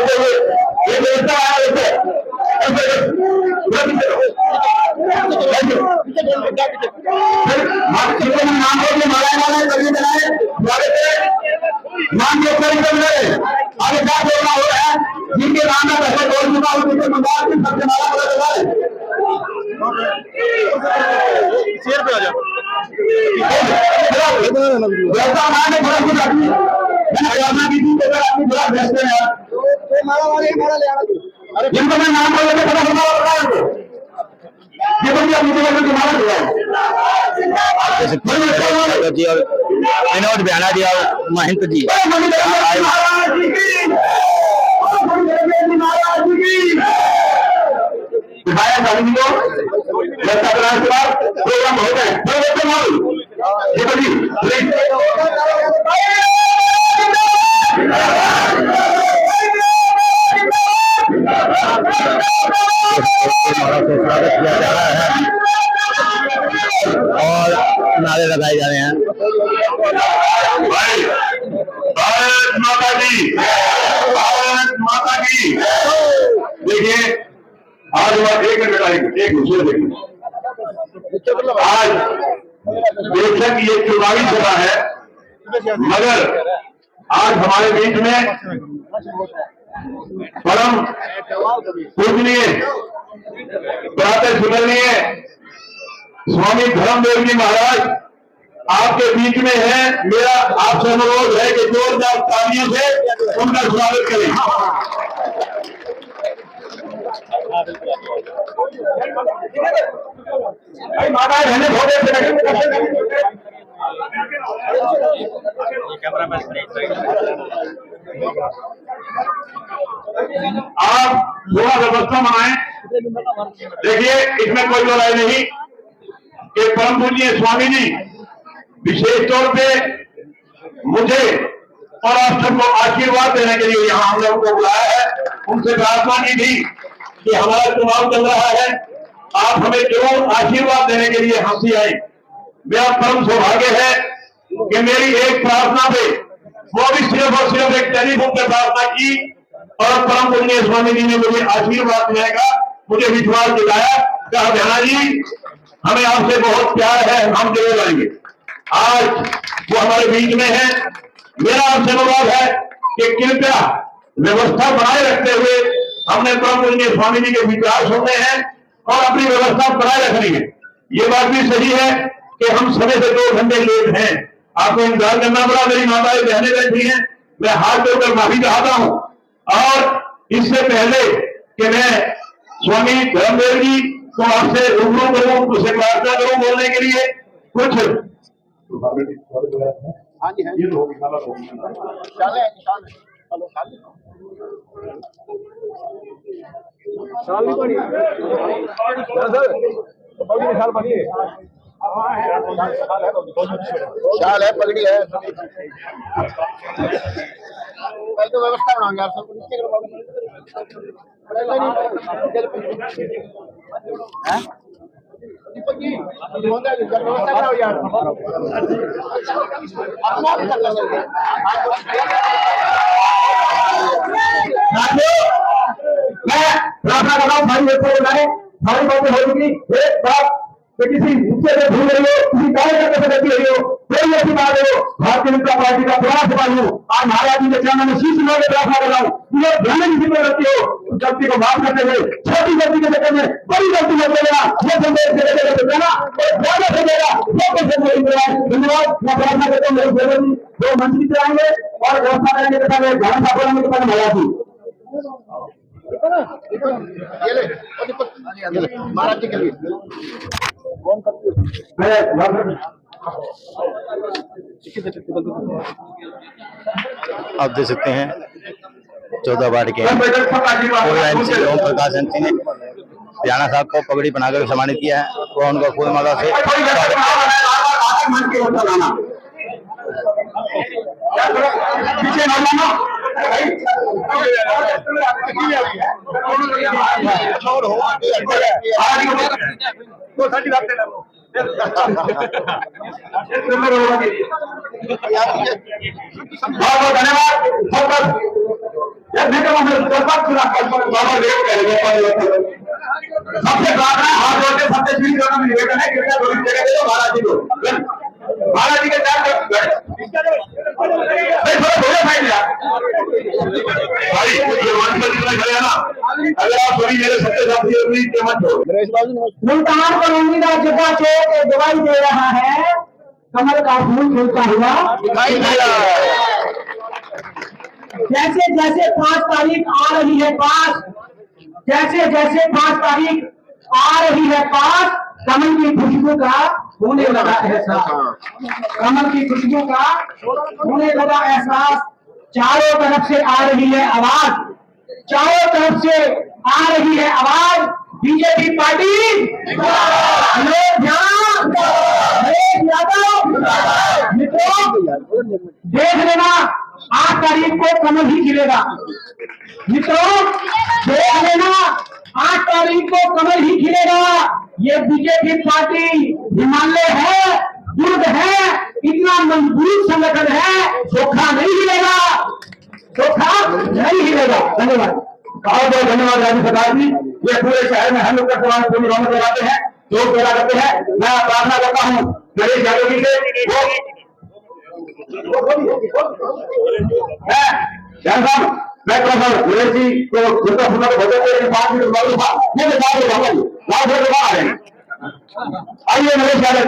देते हुए ये व्यवस्था है नाम को मालाएं कभी बनाए नाम के ऊपर आगे क्या बोलना हो रहा है जिनके नाम में पहले बोल चुका हूँ जिनके मंगाल की सबसे माला बोला है शेर पे आ जाओ जैसा हमारे बड़ा कुछ आदमी मैंने करना की थी अगर आपकी बड़ा भेजते हैं माला वाले माला ले आना जिनको मैं नाम बोल के पता माला बता दो ये बंदी आप मुझे बोल के माला दिया जी और विनोद बयाना दिया महंत जी विधायक गांधी को चर्चा कराने के बाद प्रोग्राम हो गए ये बड़ी स्वागत किया जा रहा है और नारे लगाए जा रहे हैं। भारत माता की, भारत माता की। देखिए आज बात एक मिनट एक दूसरे देखिए आज बेशक ये चुनावी सभा है मगर आज हमारे बीच में परम पूजनीय प्रातः सुननीय स्वामी धर्मदेव जी महाराज आपके बीच में है। मेरा आपसे अनुरोध है कि जोरदार तालियों से उनका स्वागत करें। माता रहने थोड़े से आप थोड़ा व्यवस्था बनाएं। देखिए इसमें कोई दो राय नहीं कि परम पूज्य स्वामी जी विशेष तौर पे मुझे और आप सबको आशीर्वाद देने के लिए यहाँ हम लोगों को बुलाया है। उनसे प्रार्थना की थी कि हमारा चुनाव चल रहा है, आप हमें जरूर आशीर्वाद देने के लिए हंसी आए। मेरा परम सौभाग्य है कि मेरी एक प्रार्थना पे वो भी सिर्फ और सिर्फ एक टेलीफोन पे प्रार्थना की और परम पूज्य स्वामी जी ने मुझे आशीर्वाद देने का मुझे विश्वास दिलाया। कहा ध्याना जी हमें आपसे बहुत प्यार है, हम जरूर आएंगे। आज वो हमारे बीच में है। मेरा आपसे अनुरोध है कि कृपया व्यवस्था बनाए रखते हुए हमने परम पूज्य स्वामी जी के विचार सुनने हैं और अपनी व्यवस्था बनाए रखनी है। ये बात भी सही है कि हम समय से 2 घंटे लेट हैं, आपको इंतजार करना पड़ा। मेरी माताएं बहनें बैठी हैं, मैं हाथ जोड़कर माफी चाहता हूं। और इससे पहले कि मैं स्वामी धर्मदेव जी को आपसे रूबरू करूं, उसे प्रार्थना करूं बोलने के लिए कुछ शाल है पगड़ी है पहले तो व्यवस्था बनाऊंगा आप सबको नीचे दीपक जी व्यवस्था कराओ यार अपना भी कर लेंगे। मैं प्रार्थना कर रहा हूँ भाई व्यवस्था बनाए। हमारी बातें हो चुकी एक बात कि किसी हिस्से से भूल रही हो, किसी कार्यकर्ता से गलती रही हो, कोई ऐसी बात हो, भारतीय जनता पार्टी का प्रयास सवाल हूँ। आज महाराज जी के चरणों में शीश नवा प्रार्थना कर रहा हूँ। ये ध्यान किसी को गलती हो उस गलती को माफ करते हुए छोटी गलती के चक्कर में बड़ी गलती मत लेना। ये संदेश देना और ज्यादा से देगा धन्यवाद। मैं प्रार्थना करता हूँ मेरे सेवक जी 2 मंत्री आएंगे और व्यवस्था करेंगे तथा घना साफा के बाद महाराज जी महाराज जी के लिए आप देख सकते हैं 14 वार्ड के ओम प्रकाश ने बयाना साहब को पगड़ी बनाकर सम्मानित किया है और उनका फूल माला से पीछे बहुत धन्यवाद। सबसे प्रार्थना हाथ जोड़ते सबसे श्री चरणों में निवेदन है कृपया थोड़ी जगह दे दो महाराज जी को। महाराज जी के चार भाई ये मंच पर जितना खड़े हैं ना, अगर आप थोड़ी मेरे सत्य साथी अपनी मत छोड़ो। मुल्तान को रंगीला जगह चौक दवाई दे रहा है, कमल का फूल खिलता हुआ दिखाई दे रहा है। जैसे जैसे 5 तारीख आ रही है पास, जैसे जैसे 5 तारीख आ रही है पास, कमल की खुशबू का होने लगा एहसास, कमल की खुशबू का होने लगा एहसास। चारों तरफ से आ रही है आवाज, चारों तरफ से आ रही है आवाज, बीजेपी पार्टी अयोध्या यादव मित्रों देख लेना 8 तारीख को कमल ही खिलेगा। मित्रों देख लेना 8 तारीख को कमल ही खिलेगा। ये बीजेपी पार्टी हिमालय है, दुर्ग है, इतना मजबूत संगठन है, धोखा नहीं हिलेगा, धोखा नहीं हिलेगा। धन्यवाद, बहुत बहुत धन्यवाद राज्य सरकार जी। ये पूरे शहर में हम लोग का समाज पूरी रौनक लगाते हैं, जोर पैदा करते हैं। मैं प्रार्थना करता हूँ नरेश यादव जी से, ध्यान साहब मैं प्रोफेसर नरेश जी को खुलता खुलता तो भोजन के 5 मिनट मालूम था, ये मैं बात बताऊंगा जी लाभ भोज आ रहे हैं। आइए नरेश यादव,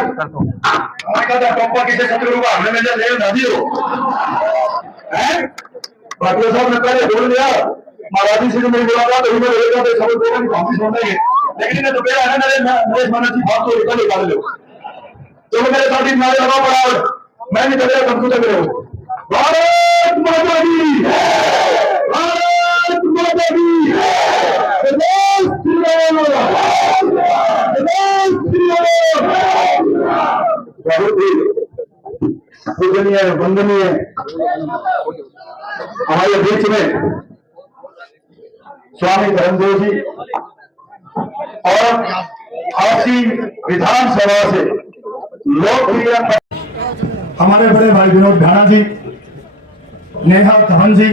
मैं कहता पप्पा किसे शत्रु को हमने मेरे ले नदी हो पाटिया साहब ने पहले बोल दिया महाराजी से जो मेरी मुलाकात हुई मैं रहेगा तो समझ देगा कि हम भी सुन देंगे, लेकिन इन्हें तो बेरा है नरेश मानस जी बात तो निकाल लो तो मेरे साथ ही नारे लगाओ बराबर, मैं नहीं चलेगा कंप्यूटर में रहो। भारत माता की भारत माता की बहुत ही पूजनीय वंदनीय हमारे बीच में स्वामी धर्मदेव जी और काशी विधानसभा से लोकप्रिय हमारे बड़े भाई विनोद भाना जी, नेहा धवन जी,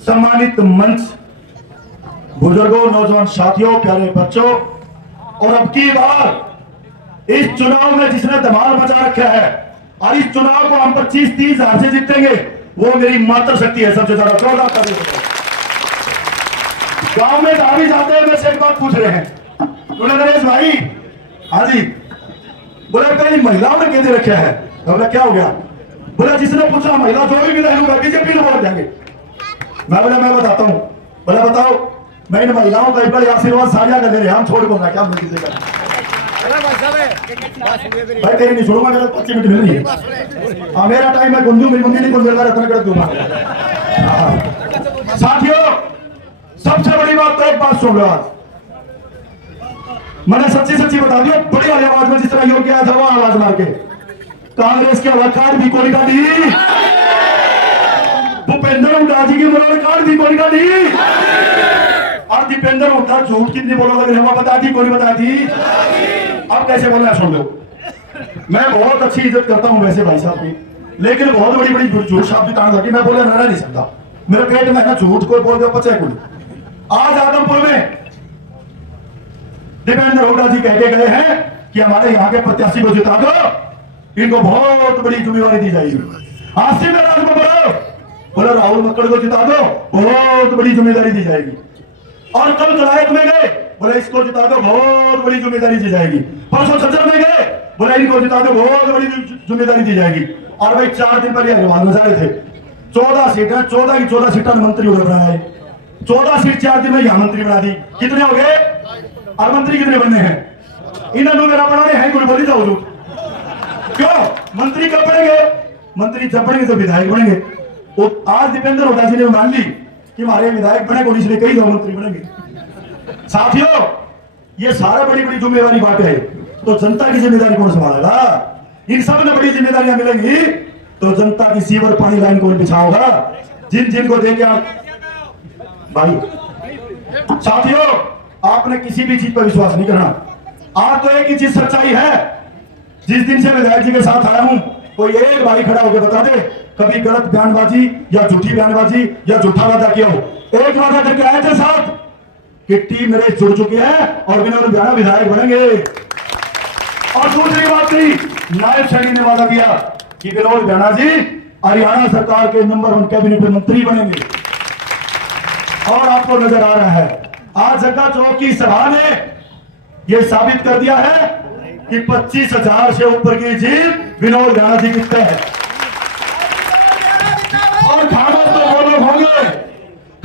सम्मानित मंच, बुजुर्गों, नौजवान साथियों, प्यारे बच्चों, और अब की बार इस चुनाव में जिसने धमाल मचा रखा है और इस चुनाव को हम 25-30 हजार से जीतेंगे, वो मेरी मातृ शक्ति है। सबसे ज्यादा गांव में जहां भी जाते हैं वैसे एक बात पूछ रहे हैं, बोले नरेश भाई, हाँ जी, बोले पहली महिलाओं ने कहते रखा है, बोला क्या हो गया, बोला जिसने पूछा महिला जो भी मिला बीजेपी ने वोट देंगे। मैं बोला मैं बताता हूँ, बोला बताओ, मैं इन महिलाओं का एक बार आशीर्वाद साझा कर दे रहे, हम छोड़ बोलना क्या मिल भाई तेरी नहीं छोड़ूंगा, मेरा 25 मिनट मिल रही है। हाँ मेरा टाइम है, गुंजू मेरी मम्मी नहीं कुछ मिलता रहता कर दूंगा। साथियों सबसे बड़ी बात तो एक बात सुन लो, आज मैंने सच्ची सच्ची बता दिया, बड़ी वाली आवाज में जिस तरह योग्य आया था वो आवाज मार के, कांग्रेस के कार्ड भी कोई का दी, भूपेंद्र हुड्डा जी की कार्ड भी कोई का दी, और दीपेंद्र हुड्डा झूठ कितनी बोलोगे मेरे हमें बता दी, कोई बता दी, अब कैसे बोलना सुन लो। मैं बहुत अच्छी इज्जत करता हूं वैसे भाई साहब की, लेकिन बहुत बड़ी बड़ी झूठ शब्द तान लगी, मैं बोले रहना नहीं सकता, मेरे पेट में ना झूठ कोई बोल दो बच्चे कोई। आज आदमपुर में दीपेंद्र हुड्डा जी कह के गए हैं कि हमारे यहाँ के प्रत्याशी को जिता दो, इनको बहुत बड़ी जिम्मेवारी दी जाएगी। आसिफ में राज में बोला राहुल मक्कड़ को जिता दो, बहुत बड़ी जिम्मेदारी दी जाएगी। और कल कलायत में गए, बोले इसको जिता दो, बहुत बड़ी जिम्मेदारी दी जाएगी। परसों छज्जर में गए, बोले इनको जिता दो, बहुत बड़ी जिम्मेदारी दी जाएगी। और भाई 4 दिन पहले अग्रवाल में थे, 14 सीटें, 14 की 14 सीटें मंत्री उड़ रहा है, 14 सीट 4 दिन में यहां मंत्री बना दी। कितने हो गए और मंत्री कितने बनने हैं? इन्होंने मेरा बनाने हैं, कोई बोली जाओ क्यों? मंत्री कब बनेंगे? मंत्री जब बनेंगे तो विधायक बनेंगे। तो आज दीपेंद्र हुड्डा जी ने मान ली कि हमारे विधायक बने को, इसलिए कई 2 मंत्री बनेंगे। साथियों ये सारा बड़ी बड़ी जिम्मेवारी बात है, तो जनता की जिम्मेदारी कौन संभालेगा? इन सब में बड़ी जिम्मेदारियां मिलेंगी तो जनता की सीवर पानी लाइन कौन बिछाओगा? जिन जिनको देंगे आप भाई। साथियों आपने किसी भी चीज पर विश्वास नहीं करना। आज तो एक ही चीज सच्चाई है, जिस दिन से विधायक जी के साथ आया हूं, कोई एक भाई खड़ा होकर बता दे कभी गलत बयानबाजी या झूठी बयानबाजी या झूठा वादा किया हो। एक वादा करके आए थे साथ कि टीम मेरे जुड़ चुकी है और विनोद बियाना विधायक बनेंगे। और दूसरी बात नहीं, नायब सैनी ने वादा किया कि विनोद बियाना जी हरियाणा सरकार के नंबर 1 कैबिनेट मंत्री बनेंगे। और आपको नजर आ रहा है आज जग्गा चौक की सभा ने यह साबित कर दिया है कि 25,000 से ऊपर की जीत विनोद बियाना जी की तय है। और खामोश तो वो लोग होंगे,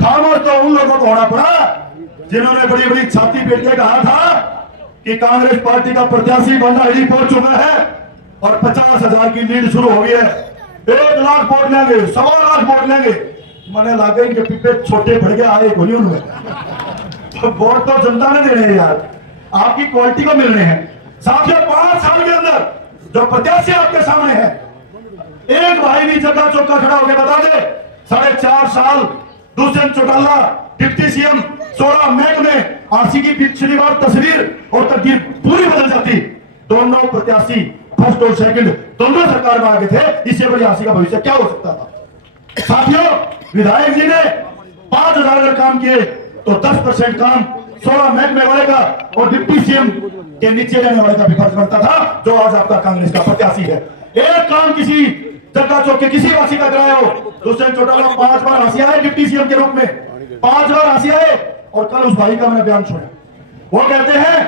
खामोश तो उन लोगों को होना पड़ा जिन्होंने बड़ी बड़ी छाती पीट के कहा था कि कांग्रेस पार्टी का प्रत्याशी बंडारी पहुंच चुका है और 50,000 की लीड शुरू हो गई है, 1 लाख वोट लेंगे, 1.25 लाख वोट लेंगे। मैंने लगा इनके पिपे छोटे भड़ गए आए को नहीं उनमें, तो वोट तो जनता ने देने हैं यार, आपकी क्वालिटी को मिलने हैं। साथियों 5 साल के अंदर जो प्रत्याशी आपके सामने है, एक भाई भी जगह चौका खड़ा होकर बता दे 4.5 साल दुष्यंत चौटाला डिप्टी सीएम 16 महकमे आरसी की पिछली बार तस्वीर और तकदीर पूरी बदल जाती। दोनों प्रत्याशी फर्स्ट और सेकंड दोनों सरकार में आगे थे, इससे बड़ी आरसी का भविष्य क्या हो सकता था। साथियों विधायक जी ने 5,000 अगर काम किए तो 10% काम 16 महकमे वाले का और डिप्टी सीएम के नीचे रहने वाले का भी फर्ज बनता था, जो आज आपका कांग्रेस का प्रत्याशी है। एक काम किसी जग्गा चौक के किसी वासी का कराया हो, दुष्यंत चौटाला 5 बार हंसी आए डिप्टी सीएम के रूप में, 5 बार हंसी आए। और कल उस भाई का मैंने बयान सुना, वो कहते हैं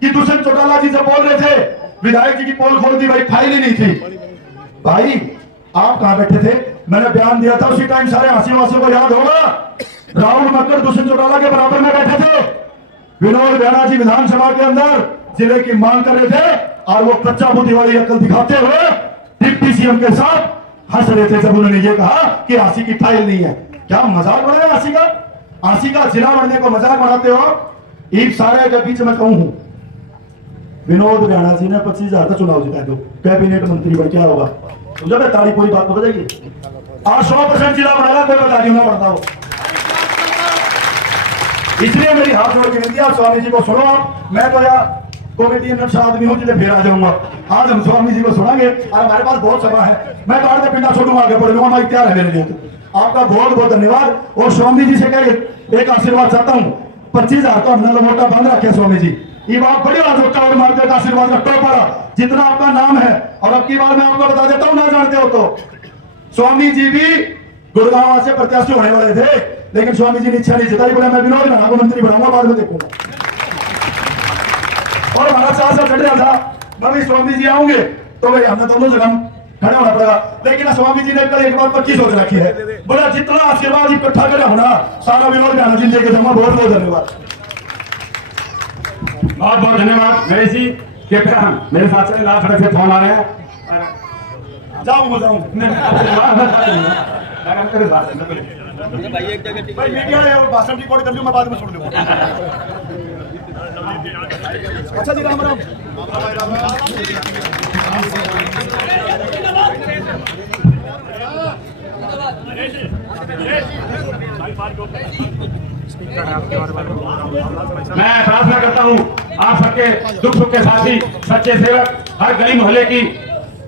कि दुष्यंत चौटाला जी जब बोल रहे थे विधायक जी की पोल खोल दी, भाई फाइल ही नहीं थी। भाई आप कहां बैठे थे? मैंने बयान दिया था उसी टाइम, सारे हंसी वासियों को याद होगा। राहुल मक्कर दुष्यंत चौटाला के बराबर में बैठे थे, विनोद बियाना जी विधानसभा के अंदर जिले की मांग कर रहे थे और वो कच्चा बुद्धि वाली अकल दिखाते हुए डिप्टी सीएम के साथ हंस रहे थे जब उन्होंने ये कहा कि आरसी की फाइल नहीं है। क्या मजाक बनाया आरसी का? आरसी का जिला बनने को मजाक बनाते हो। एक सारे के बीच में कहूं विनोद बियाना जी ने 25,000 का चुनाव जिता दो, कैबिनेट मंत्री बन क्या होगा? जब तारीख पूरी बात बताइए, आज 100% जिला बनाया, कोई बता नहीं बनता हो। इसलिए मेरी हाथ जोड़ के विनती है स्वामी जी को सुनो। मैं तो यार कॉमेडियन अच्छा आदमी हूं, जिसे फिर आ जाऊंगा। आज हम स्वामी जी को सुनाएंगे और हमारे पास बहुत समय है, मैं तो पिंडा छोड़ूंगा, आगे बढ़ लूंगा, मैं तैयार है मेरे लिए। आपका बहुत बहुत धन्यवाद। और स्वामी जी से कह एक आशीर्वाद चाहता हूँ, 25,000 तो हमने मोटा बांध रखे स्वामी जी, ये बात बड़ी बात और मार्केट आशीर्वाद का टोपरा जितना आपका नाम है। और अब की बार मैं आपको बता देता हूं, ना जानते हो तो स्वामी जी भी गुड़गांव से प्रत्याशी होने वाले थे, लेकिन स्वामी जी ने इच्छा नहीं जताई, बोला मैं विनोद बियाना को मंत्री बनाऊंगा, बाद में देखूंगा। और हमारा 4 साल चढ़ रहा था, मैं भी स्वामी जी आऊंगे तो भाई हमने दोनों जगह खड़ा होना पड़ेगा। लेकिन स्वामी जी ने कल एक बात पक्की सोच रखी है, बोला जितना आशीर्वाद इकट्ठा करे होना सारा विनोद बियाना जी लेके जाऊंगा। बहुत बहुत धन्यवाद, बहुत बहुत धन्यवाद। गणेश जी मेरे साथ चले, लाल सड़क से फोन आ रहे हैं। जाऊंगा भाई मीडिया है, भाषण रिकॉर्ड कर लूं, मैं बाद में सुन लूंगा। अच्छा जी, राम राम। मैं प्रार्थना करता हूं आप सबके दुख सुख के साथी सच्चे सेवक, हर गली मोहल्ले की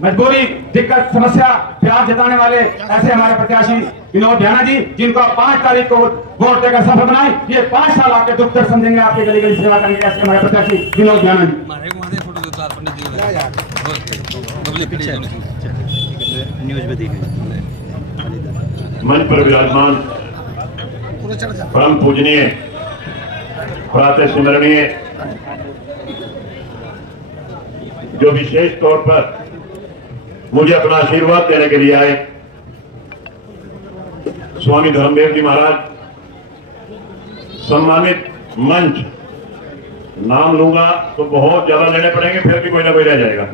मजबूरी दिक्कत समस्या प्यार जताने वाले ऐसे हमारे प्रत्याशी विनोद बियाना जी, जिनको 5 तारीख को वोट देकर सफल बनाए। ये 5 साल आपके दुख दर्द समझेंगे, आपके गली गली सेवा करेंगे, ऐसे हमारे प्रत्याशी विनोद बियाना जी। न्यूज में देखिए मंच पर विराजमान परम पूजनीय प्रातः स्मरणीय जो विशेष तौर पर मुझे अपना आशीर्वाद देने के लिए आए, स्वामी धर्मदेव जी महाराज, सम्मानित मंच, नाम लूंगा तो बहुत ज्यादा लेने पड़ेंगे, फिर भी कोई ना कोई रह जाएगा,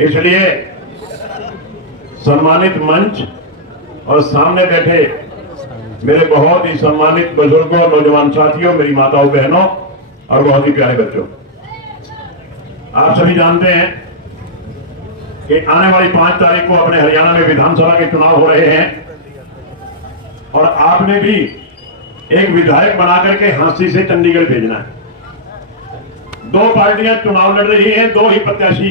इसलिए सम्मानित मंच और सामने बैठे मेरे बहुत ही सम्मानित बुजुर्गों, नौजवान साथियों, मेरी माताओं बहनों और बहुत ही प्यारे बच्चों, आप सभी जानते हैं कि आने वाली 5 तारीख को अपने हरियाणा में विधानसभा के चुनाव हो रहे हैं और आपने भी एक विधायक बनाकर के हांसी से चंडीगढ़ भेजना है। 2 पार्टियां चुनाव लड़ रही हैं, 2 ही प्रत्याशी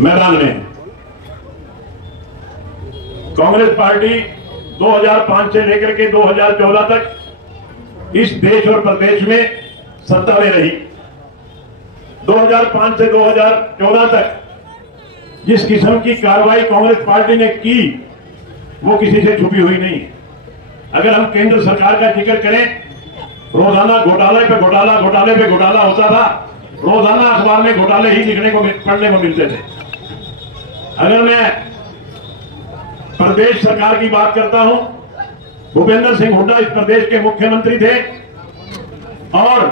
मैदान में। कांग्रेस पार्टी 2005 से लेकर के 2014 तक इस देश और प्रदेश में सत्ता में रही। 2005 से 2014 तक जिस किस्म की कार्रवाई कांग्रेस पार्टी ने की वो किसी से छुपी हुई नहीं। अगर हम केंद्र सरकार का जिक्र करें, रोजाना घोटाले पे घोटाला, घोटाले पे घोटाला होता था। रोजाना अखबार में घोटाले ही लिखने को पढ़ने को मिलते थे। अगर मैं प्रदेश सरकार की बात करता हूं, भूपेंद्र सिंह हुड्डा इस प्रदेश के मुख्यमंत्री थे और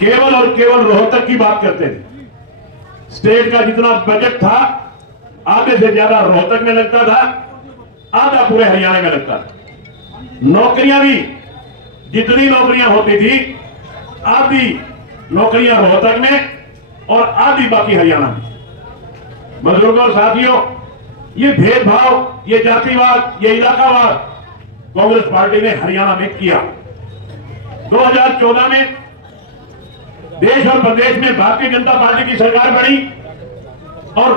केवल रोहतक की बात करते थे। स्टेट का जितना बजट था आधे से ज्यादा रोहतक में लगता था, आधा पूरे हरियाणा में लगता था। नौकरियां भी जितनी नौकरियां होती थी आधी नौकरियां रोहतक में और आधी बाकी हरियाणा में। बुजुर्गों और साथियों, ये भेदभाव, ये जातिवाद, ये इलाकावाद कांग्रेस पार्टी ने हरियाणा में किया। 2014 में देश और प्रदेश में भारतीय जनता पार्टी की सरकार बनी और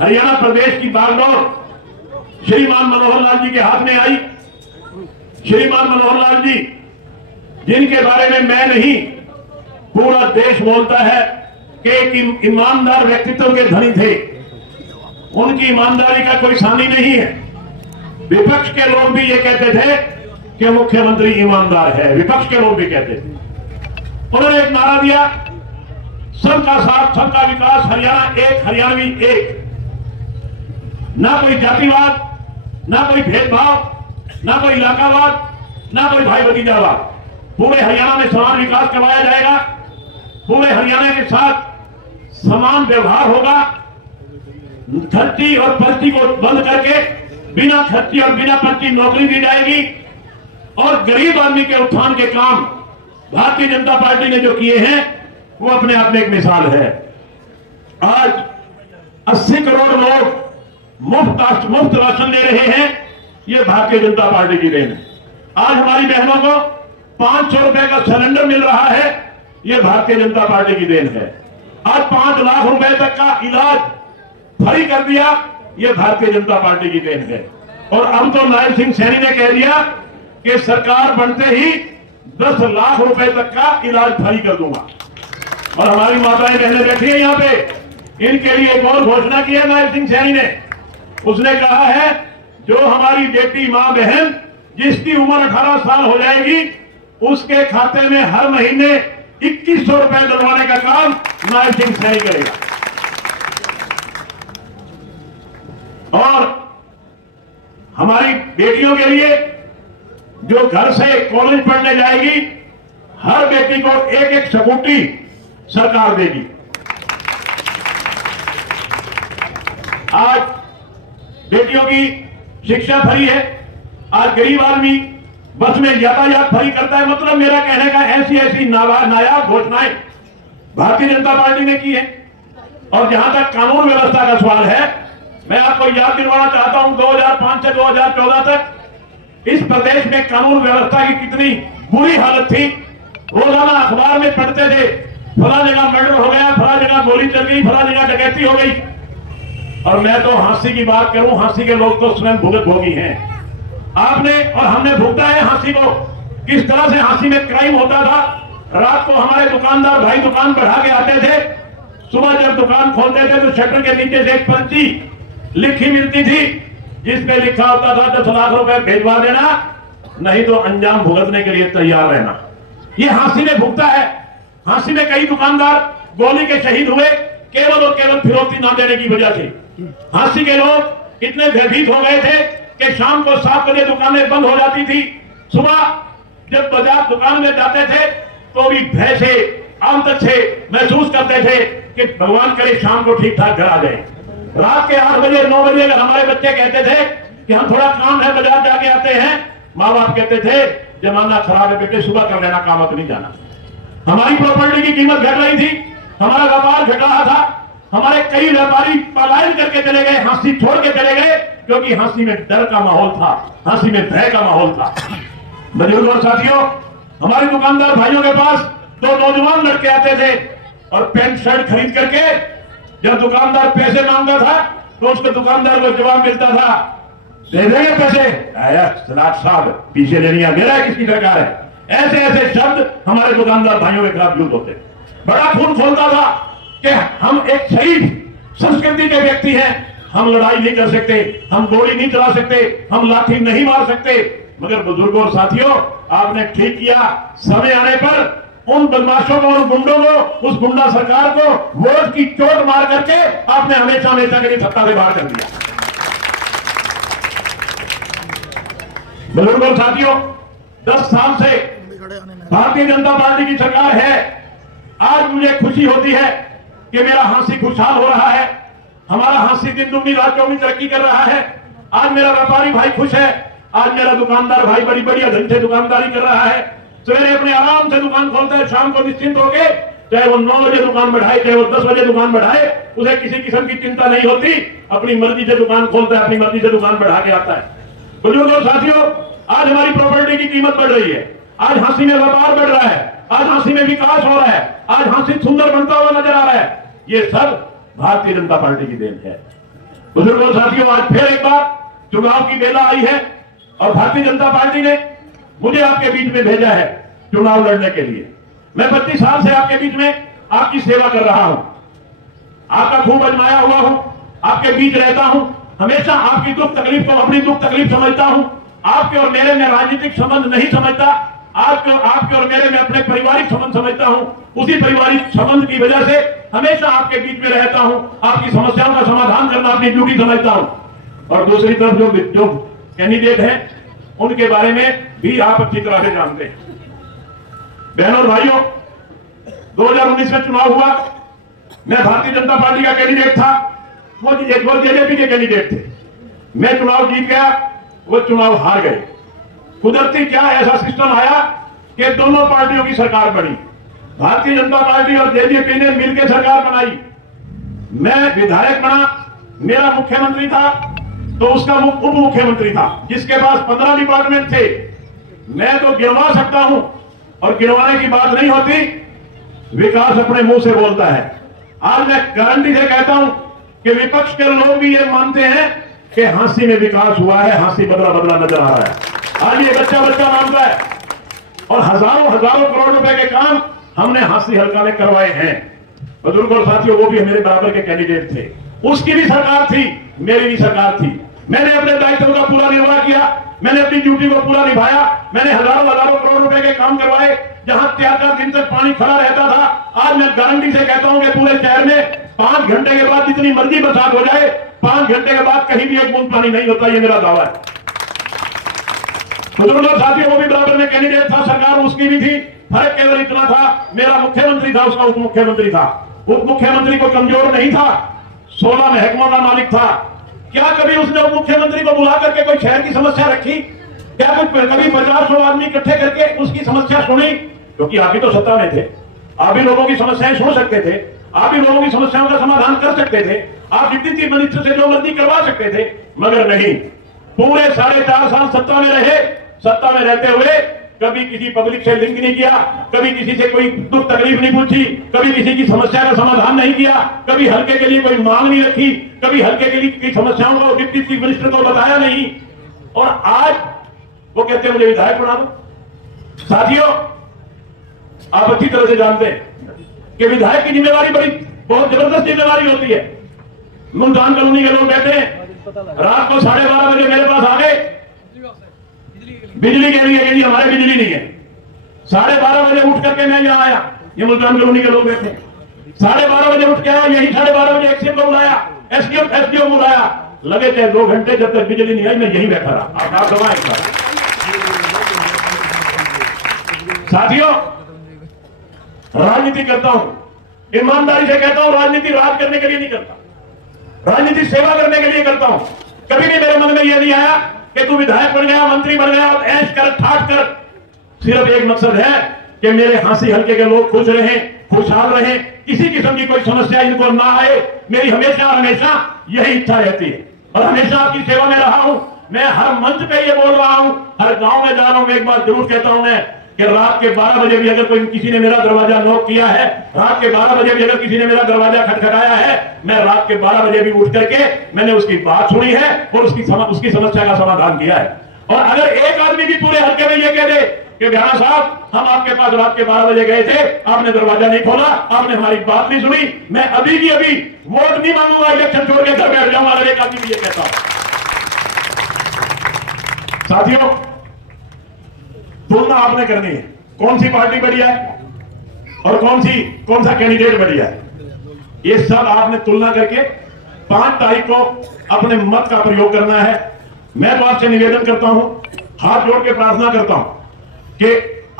हरियाणा प्रदेश की बागडोर श्रीमान मनोहर लाल जी के हाथ में आई। श्रीमान मनोहर लाल जी, जिनके बारे में मैं नहीं पूरा देश बोलता है कि एक ईमानदार व्यक्तित्व के धनी थे, उनकी ईमानदारी का कोई सानी नहीं है। विपक्ष के लोग भी ये कहते थे कि मुख्यमंत्री ईमानदार है, विपक्ष के लोग भी कहते थे। उन्होंने एक नारा दिया, सबका साथ सबका विकास, हरियाणा एक, हरियाणवी एक। ना कोई जातिवाद, ना कोई भेदभाव, ना कोई इलाकावाद, ना कोई भाई भतीजावाद। पूरे हरियाणा में समान विकास करवाया जाएगा। पूरे हरियाणा के साथ समान व्यवहार होगा। खर्ची और पर्ची को बंद करके बिना खर्ची और बिना पर्ची नौकरी दी जाएगी और गरीब आदमी के उत्थान के काम भारतीय जनता पार्टी ने जो किए हैं वो अपने आप में एक मिसाल है। आज 80 करोड़ लोग मुफ्त राशन ले रहे हैं, ये भारतीय जनता पार्टी की देन है। आज हमारी बहनों को 500 रुपए का सिलेंडर मिल रहा है, ये भारतीय जनता पार्टी की देन है। आज 5 लाख रुपए तक का इलाज फ्री कर दिया, ये भारतीय जनता पार्टी की देन है। और अब तो नायब सिंह सैनी ने कह दिया कि सरकार बनते ही 10 लाख रुपए तक का इलाज फ्री कर दूंगा। और हमारी माताएं बहनें बैठी है यहाँ पे, इनके लिए एक और घोषणा की है नायब सिंह सैनी ने। उसने कहा है जो हमारी बेटी मां बहन जिसकी उम्र 18 साल हो जाएगी उसके खाते में हर महीने 2100 रुपए डलवाने का काम नायब सिंह सैनी करेगा। और हमारी बेटियों के लिए जो घर से कॉलेज पढ़ने जाएगी, हर बेटी को एक एक स्कूटी सरकार देगी। आज बेटियों की शिक्षा फ्री है। आज गरीब आदमी बस में यातायात फ्री करता है। मतलब मेरा कहने का ऐसी नायाब घोषणाएं भारतीय जनता पार्टी ने की है। और जहां तक कानून व्यवस्था का सवाल है, मैं आपको याद दिलवाना चाहता हूं 2005 से 2014 तक इस प्रदेश में कानून व्यवस्था की कितनी बुरी हालत थी। रोजाना अखबार में पढ़ते थे फला जगह मर्डर हो गया, फला जगह गोली चल गई, फला जगह डकैती हो गई। और मैं तो हांसी की बात करूं, हांसी के लोग तो स्वयं भुगत भोगी हैं। आपने और हमने भुगता है हांसी को। किस तरह से हांसी में क्राइम होता था। रात को हमारे दुकानदार भाई दुकान बढ़ा के आते थे, सुबह जब दुकान खोलते थे तो शटर के नीचे से एक पर्ची लिखी मिलती थी जिसमें लिखा होता था 10 लाख रुपए भेजवा देना, नहीं तो अंजाम भुगतने के लिए तैयार रहना। ये हांसी में भुगता है। हांसी में कई दुकानदार गोली के शहीद हुए केवल और केवल फिरौती ना देने की वजह से। हांसी के लोग इतने भयभीत हो गए थे कि शाम को 7 बजे दुकानें बंद हो जाती थी। सुबह जब बाजार दुकान में जाते थे तो भी भय से, आमतक से महसूस करते थे कि भगवान करे शाम को ठीक ठाक घर आ जाए। रात के 8 बजे 9 बजे अगर हमारे बच्चे कहते थे कि हम थोड़ा काम है बाजार जाके आते हैं, माँ बाप कहते थे जमाना खराब है बेटे, सुबह कर लेना, काम नहीं जाना। हमारी प्रॉपर्टी की कीमत घट रही थी, हमारा व्यापार घट रहा था। हमारे कई व्यापारी पलायन करके चले गए, हांसी छोड़ के चले गए, क्योंकि हांसी में डर का माहौल था, हांसी में भय का माहौल था। बुजुर्गों और साथियों, हमारे दुकानदार भाइयों के पास 2 नौजवान लड़के आते थे और पैंट शर्ट खरीद करके जब दुकानदार पैसे मांगता था तो उसको दुकानदार को जवाब मिलता था, दे देंगे पैसे, आया सलाट साहब पीछे लेनी है, मेरा किसकी सरकार है। ऐसे ऐसे शब्द हमारे दुकानदार भाइयों के खिलाफ यूज होते। बड़ा खून खोलता था कि हम एक शरीफ संस्कृति के व्यक्ति हैं, हम लड़ाई नहीं कर सकते, हम गोली नहीं चला सकते, हम लाठी नहीं मार सकते। मगर बुजुर्गों और साथियों, आपने ठीक किया, समय आने पर उन बदमाशों को, उन गुंडों को, उस गुंडा सरकार को वोट की चोट मार करके आपने हमेशा हमेशा के लिए सत्ता से बाहर कर दिया। बुजुर्गों और साथियों, 10 साल से भारतीय जनता पार्टी की सरकार है। आज मुझे खुशी होती है कि मेरा हांसी खुशहाल हो रहा है, हमारा हांसी दिन दुगनी रात चौगुनी तरक्की कर रहा है। आज मेरा व्यापारी भाई खुश है, आज मेरा दुकानदार भाई बड़ी बढ़िया ढंग से दुकानदारी कर रहा है। सवेरे अपने आराम से दुकान खोलता है, शाम को निश्चिंत होके, चाहे वो 9 बजे दुकान बढ़ाए, चाहे वो 10 बजे दुकान बढ़ाए, उसे किसी किस्म की चिंता नहीं होती। अपनी मर्जी से दुकान खोलता है, अपनी मर्जी से दुकान बढ़ा के आता है। बुजुर्गों साथियों, आज हमारी प्रॉपर्टी की कीमत बढ़ रही है, आज हांसी में व्यापार बढ़ रहा है, आज हांसी में विकास हो रहा है, आज हांसी सुंदर बनता हुआ नजर आ रहा है। ये सब भारतीय जनता पार्टी की देन है। बुजुर्गों साथियों, आज फिर एक बार चुनाव की बेला आई है और भारतीय जनता पार्टी ने मुझे आपके बीच में भेजा है चुनाव लड़ने के लिए। मैं 32 साल से आपके बीच में आपकी सेवा कर रहा हूं, आपका खूब आजमाया हुआ हूं, आपके बीच रहता हूं, हमेशा आपकी दुख तकलीफ को अपनी दुख तकलीफ समझता हूं। आपके और मेरे में राजनीतिक संबंध नहीं समझता, आपके और मेरे में अपने पारिवारिक संबंध समझता हूं। उसी पारिवारिक संबंध की वजह से हमेशा आपके बीच में रहता हूं, आपकी समस्याओं का समाधान करना अपनी ड्यूटी समझता हूं। और दूसरी तरफ जो कैंडिडेट हैं उनके बारे में भी आप अच्छी तरह से जानते हैं। बहनों और भाइयों, 2019 में चुनाव हुआ, मैं भारतीय जनता पार्टी का कैंडिडेट था, वो जेजेपी के कैंडिडेट थे। मैं चुनाव जीत गया, वो चुनाव हार गए। कुदरती क्या ऐसा सिस्टम आया कि दोनों पार्टियों की सरकार बनी, भारतीय जनता पार्टी और जेजेपी ने मिलकर सरकार बनाई। मैं विधायक बना, मेरा मुख्यमंत्री था तो उसका उप मुख्यमंत्री था, जिसके पास 15 डिपार्टमेंट थे। मैं तो गिनवा सकता हूं, और गिनवाने की बात नहीं होती, विकास अपने मुंह से बोलता है। आज मैं गारंटी से कहता हूं कि विपक्ष के लोग भी ये मानते हैं कि हांसी में विकास हुआ है, हांसी बदला बदला नजर आ रहा है। आज ये बच्चा बच्चा मानता है, और हजारों हजारों करोड़ रुपए के काम हमने हांसी हल्का में करवाए हैं। बुजुर्गों और साथियों, वो भी मेरे बराबर के कैंडिडेट थे, उसकी भी सरकार थी, मेरी भी सरकार थी। मैंने अपने दायित्व का पूरा निर्वाह किया, मैंने अपनी ड्यूटी को पूरा निभाया, मैंने हजारों हजारों करोड़ रुपए के काम करवाए। जहां 4-4 दिन तक पानी खड़ा रहता था, आज मैं गारंटी से कहता हूं कि पूरे शहर में 5 घंटे के बाद जितनी मर्जी बरसात हो जाए, 5 घंटे के बाद कहीं भी एक बूंद पानी नहीं होता। ये मेरा दावा है। बुजुर्गों साथियों, वो भी बराबर में कैंडिडेट था, सरकार उसकी भी थी। फर्क केवल इतना था, मेरा मुख्यमंत्री था, उसका उप मुख्यमंत्री था। उप मुख्यमंत्री को कमजोर नहीं था, 16 महकमों का मालिक था। क्या कभी उसने उप मुख्यमंत्री को बुला करके कोई शहर की समस्या रखी? क्या कभी 50-100 आदमी इकट्ठे करके उसकी समस्या सुनी? क्योंकि आप भी तो सत्ता में थे, आप भी लोगों की समस्याएं सुन सकते थे, आप भी लोगों की समस्याओं का समाधान कर सकते थे, आप डिप्टी चीफ मिनिस्टर से जो मर्जी करवा सकते थे। मगर नहीं, पूरे 4.5 साल सत्ता में रहे। सत्ता में रहते हुए कभी किसी पब्लिक से लिंक नहीं किया, कभी किसी से कोई दुख तकलीफ नहीं पूछी, कभी किसी की समस्या का समाधान नहीं किया, कभी हल्के के लिए कोई मांग नहीं रखी, कभी हल्के के लिए की समस्याओं को डिप्टी चीफ मिनिस्टर को बताया नहीं। और आज वो कहते हैं मुझे विधायक बना दो। साथियों, आप अच्छी तरह से जानते हैं कि विधायक की जिम्मेवारी बहुत जबरदस्त जिम्मेवारी होती है। मुल्तान कॉलोनी के लोग कहते हैं, रात को 12:30 बजे मेरे पास आ गए बिजली के लिए कि हमारे बिजली नहीं है। 12:30 बजे उठ करके मैं यहाँ आया, ये मुल्तान कॉलोनी के लोग बैठे। 12:30 बजे उठ के आया, यही 12:30 बजे एक्सीएम को बुलाया, एसडीओ बुलाया। लगे थे 2 घंटे, जब तक बिजली नहीं आई मैं यहीं बैठा रहा। आप दबाएं। साथियों, राजनीति करता हूं, ईमानदारी से कहता हूं, राजनीति राज करने के लिए नहीं करता, राजनीति सेवा करने के लिए करता हूं। कभी भी मेरे मन में यह नहीं आया कि तू विधायक बन गया, मंत्री बन गया, ऐश कर ठाट कर। सिर्फ एक मकसद है कि मेरे हांसी हल्के के लोग खुश रहें, खुशहाल रहें, किसी किस्म की कोई समस्या इनको ना आए। मेरी हमेशा हमेशा यही इच्छा रहती है, और हमेशा आपकी सेवा में रहा हूं। मैं हर मंच पे ये बोल रहा हूं, हर गांव में जा रहा हूं। एक बात जरूर कहता हूं मैं कि रात के 12 बजे भी अगर कोई किसी ने मेरा दरवाजा नॉक किया है, रात के 12 बजे भी अगर किसी ने मेरा दरवाजा खटखटाया है, मैं रात के 12 बजे भी उठ करके मैंने उसकी बात सुनी है और उसकी समस्या का समाधान किया है। और अगर एक आदमी भी पूरे हल्के में ये कह दे कि भ्याणा साहब हम आपके पास रात के 12 बजे गए थे, आपने दरवाजा नहीं खोला, आपने हमारी बात नहीं सुनी, मैं अभी की अभी वोट नहीं मांगूंगा, इलेक्शन छोड़ के घर बैठ जाऊंगा। अगर एक आदमी भी ये कहता हूं। साथियों, तुलना आपने करनी है, कौन सी पार्टी बढ़िया है और कौन सा कैंडिडेट बढ़िया है, ये सब आपने तुलना करके 5 तारीख को अपने मत का प्रयोग करना है। मैं तो आपसे निवेदन करता हूं, हाथ जोड़ के प्रार्थना करता हूं कि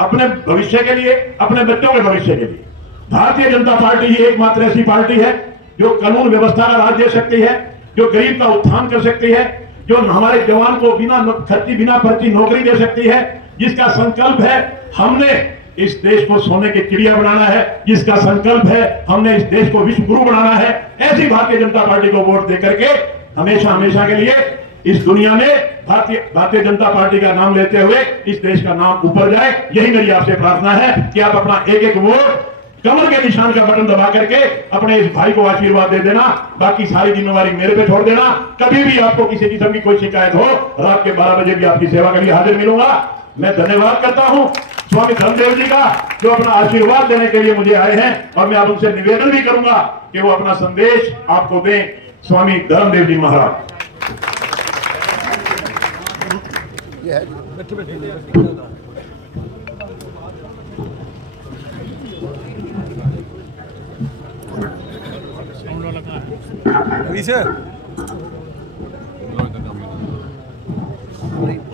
अपने भविष्य के लिए, अपने बच्चों के भविष्य के लिए भारतीय जनता पार्टी ही एकमात्र ऐसी पार्टी है जो कानून व्यवस्था का राज दे सकती है, जो गरीब का उत्थान कर सकती है, जो हमारे जवान को बिना खर्ची बिना पर्ची नौकरी दे सकती है, जिसका संकल्प है हमने इस देश को सोने की चिड़िया बनाना है, जिसका संकल्प है हमने इस देश को विश्व गुरु बनाना है। ऐसी भारतीय जनता पार्टी को वोट देकर के हमेशा हमेशा के लिए इस दुनिया में भारतीय जनता पार्टी का नाम लेते हुए इस देश का नाम ऊपर जाए। यही मेरी आपसे प्रार्थना है कि आप अपना एक एक वोट कमल के निशान का बटन दबा करके अपने इस भाई को आशीर्वाद दे देना, बाकी सारी जिम्मेवारी मेरे पे छोड़ देना। कभी भी आपको किसी किस्म की कोई शिकायत हो, रात के 12 बजे भी आपकी सेवा के लिए हाजिर मिलूंगा। मैं धन्यवाद करता हूं स्वामी धर्मदेव जी का, जो अपना आशीर्वाद देने के लिए मुझे आए हैं, और मैं आप उनसे निवेदन भी करूंगा कि वो अपना संदेश आपको दें। स्वामी धर्मदेव जी महाराज।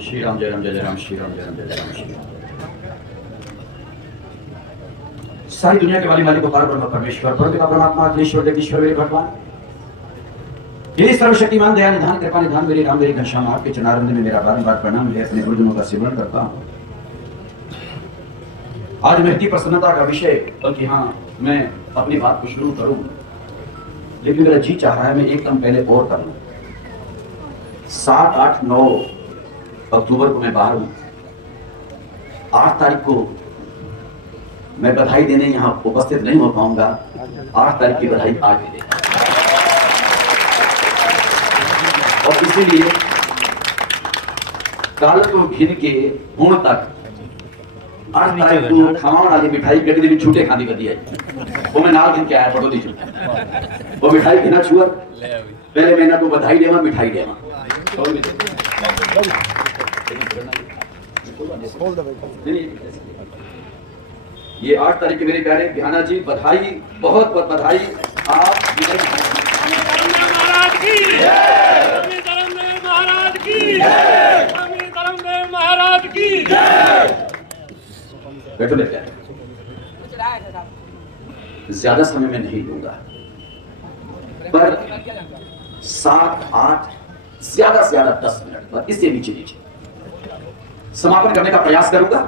श्री राम जय राम जय राम, श्री राम जय राम जय राम, श्री राम। सारी दुनिया के वाली मालिक गोपाल ब्रह्म परमेश्वर परमपिता परमात्मा अखिलेश्वर जगदीश्वर मेरे भगवान, मेरे सर्वशक्तिमान दया निधान कृपा निधान मेरे राम मेरे घनश्याम, आपके चरणारविंद में मेरा बारंबार प्रणाम है। अपने गुरुजनों का सिमरण करता हूं। आज महती प्रसन्नता का विषय, बल्कि हाँ, मैं अपनी बात को शुरू करूं, लेकिन मेरा जी चाह रहा है मैं एकदम पहले और कर लूं। 7, 8, 9 अक्टूबर को मैं बाहर हूं। 8 तारीख को मैं बधाई देने यहां उपस्थित नहीं हो पाऊंगा। 8 तारीख की बधाई आगे दे, और इसीलिए काल को घिन के हूं तक 8 तारीख को खाने वाली मिठाई गड्डी भी छूटे खाने का दिया, वो मैं नाल गिन के आया फोटो दी वो मिठाई बिना छुआ पहले मैंने तो बधाई देवा मिठाई देवा। ये 8 तारीख के मेरे प्यारे भ्याना जी, बधाई, बहुत बहुत बधाई। आप महाराज की जय, धर्मदेव महाराज की जय, धर्मदेव महाराज की जय। बैठो ले प्यारे, ज्यादा समय में नहीं लूंगा, पर 7, 8 ज्यादा से ज्यादा 10 मिनट पर, इससे नीचे समापन करने का प्रयास करूंगा।